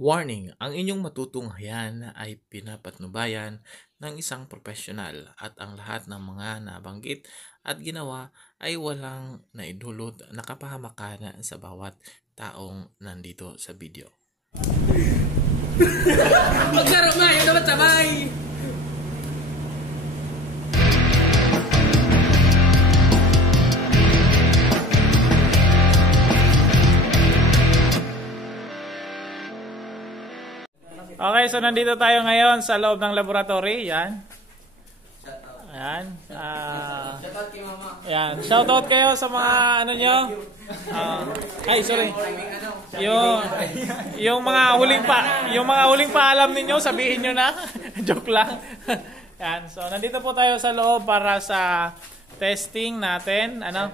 Warning, ang inyong matutunghayan ay pinapatnubayan ng isang profesional at ang lahat ng mga nabanggit at ginawa ay walang naidulot na kapahamakan sa bawat taong nandito sa video. Maglaro nga, yun naman sabay! Okay, so nandito tayo ngayon sa loob ng laboratory. Yan. Ayan. Shoutout kay mama. Ayan. Shoutout kayo sa mga ano nyo. Ay, sorry. Yung mga huling paalam ninyo, sabihin nyo na. Joke lang. Ayan. So, nandito po tayo sa loob para sa testing natin. Ano?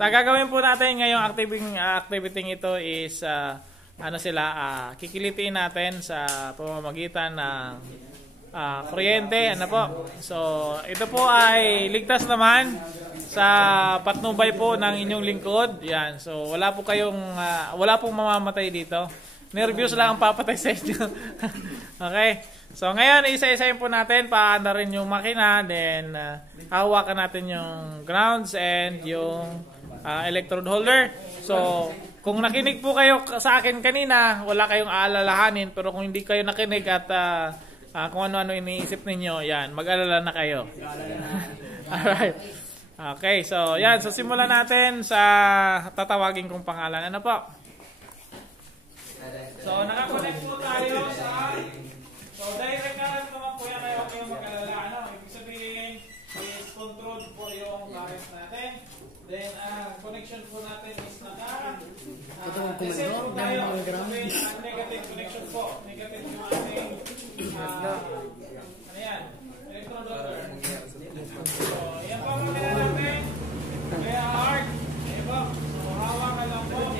Sa gagawin po natin ngayong activity ito is kikilitiin natin sa pamamagitan ng kuryente, ano po. So, ito po ay ligtas naman sa patnubay po ng inyong lingkod. Yan. So, wala pong mamamatay dito. Nervous lang ang papatay sa inyo. Okay. So, ngayon, isa-isayin po natin, paanda rin yung makina, then hawakan natin yung grounds and yung electrode holder. So, kung nakinig po kayo sa akin kanina, wala kayong aalalahanin. Pero kung hindi kayo nakinig at kung ano-ano iniisip ninyo, yan, mag-alala na kayo. Alright. Okay, so yan. So simulan natin sa tatawagin kong pangalan. Ano po? So nakakonect po tayo sa... So direct current naman po yan. Ayaw kayo mag-alala. Ano? Ibig sabihin is controlled po yung current natin. Then, connection po natin is naka-reset po tayo. Negative connection po. Negative yung ating ano yan? Electrode holder. So, yan po ang makina natin. Kaya hard. Ayan po. So, hawakan lang po.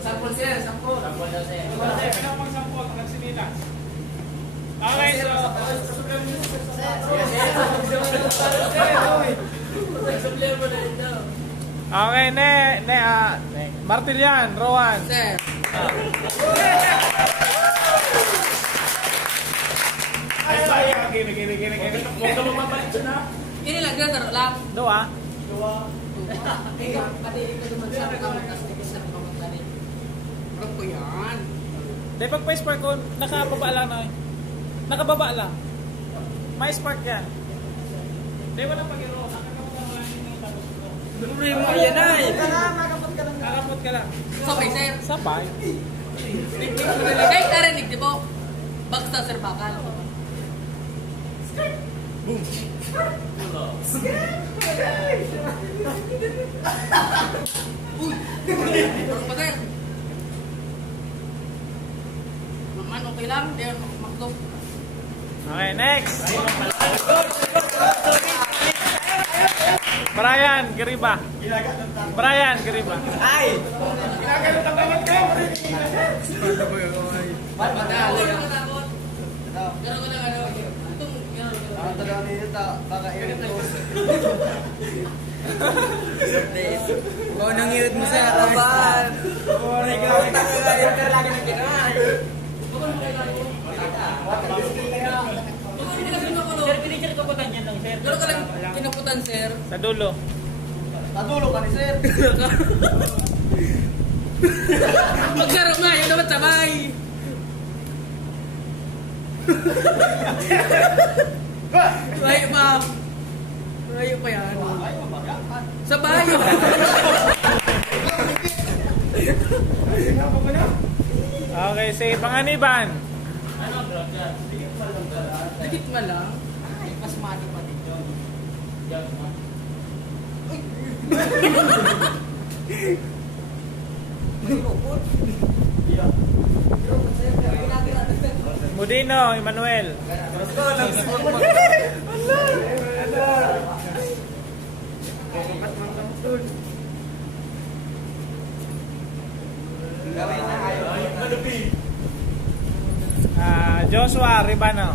Sampol sir, sampol. Sampol daw sir. Pinapag-sampol. Nagsinilas. Okay, so... Okay, Martilian, Rowan. Sir. Gini. Huwag ka lumabalik dyan ha. Ini lang, gano'n lang. Dua. Patilig ka naman sa kamot kasi hindi sa kamot na rin. Parang ko yan. Dahil pag pa-spark ko, nakababa lang na eh. Nakababa lang. May spark yan. Dahil walang pag-iro. Nakakababa lang yung tapos ko. Problema yan ay. Nakapot ka lang. Sabay sir. Sabay. Kahit narinig, di po? Bagsa sir bakal. Boom. Uy! Parang pa sir. Man, okay lang. Di maklop. Okay, next. Brian Geriba. Ay! Ginagalit ang kamot ko! Madali ka. Gano'n ko lang ano. Itong gano'n. Talaga nito baka irit ko. Kung nang irit mo sa kaban. Oray ka. Talaga lagi nang ginawa. Sir, pinigil ko po tanyan lang, sir. Gano'n ka lang kinaputan, sir. Sa dulo. Tadulo ka ni sir. Maglaro nga, yun naman sabay. Layo pa. Layo pa yan. Sabay. Okay, say Panganiban. Dikit man lang. Ay, mas mati pa dito. Mudino, Emmanuel. Joshua Ribano.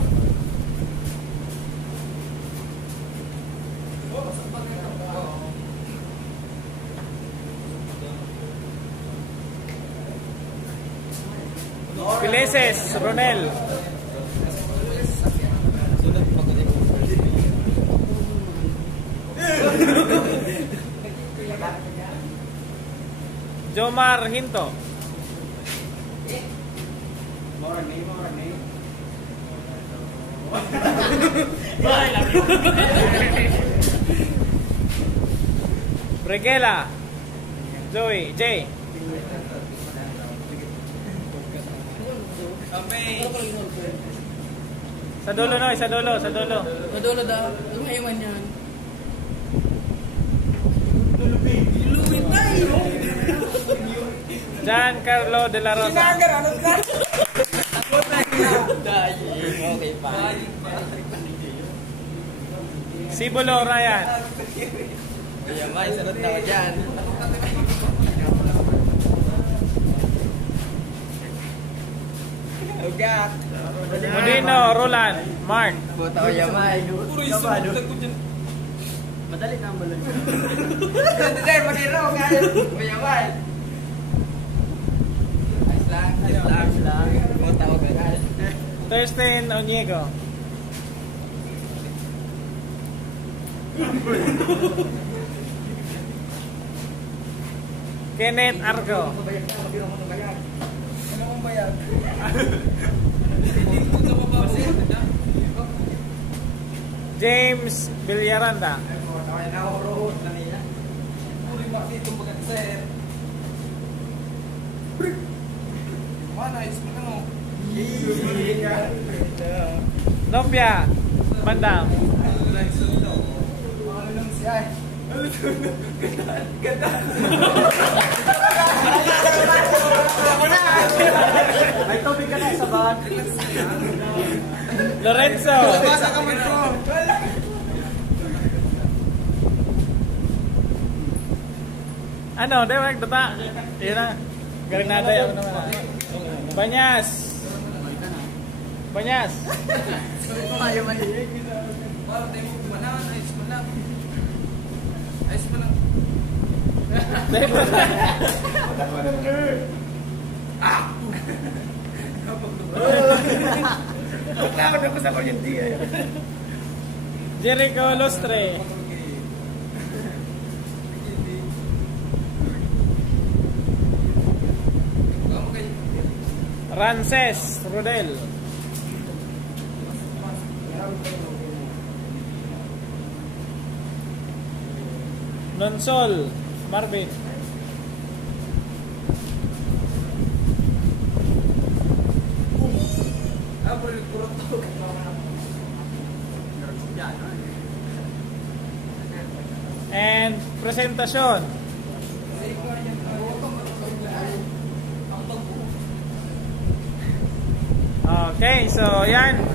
Pileses, Ronel. Jomar Hinto. Bregela. Joey, Jay. Sa dulo no, sa dulo, sa dulo. Madulo daw. Lumayaman yan. Luwi tayo. Giancarlo De La Rosa. Sinagaranot ka. Okay pa. Sibulo Ryan. Kaya may sarot na ka dyan. Ugak. Modino Roland. Mark. Buta ko yamay. Puro isang ko dyan. Madali na ang balon. Sir, mag-iro. Mayamay. Ayos lang. Buta ko ganyan. Thurston Onyego. Kenneth Argo. Ano kong bayag? James Villaranda. Ay, nakoroon na nila. Uli makito mga sir. Mana, is mo na Nopia Mandam. May tubig ka na sa bag. Lorenzo. Basa ka man ko. Ano, di ba nagdata? Yun na. Galing na tayo. Banyas. Banyas. Ayaw mahilig. Bakla ko sa kuryente. Jericho Lustre. Rances Rodel. Nonsol Marvin. And presentasyon. Okay, so yan.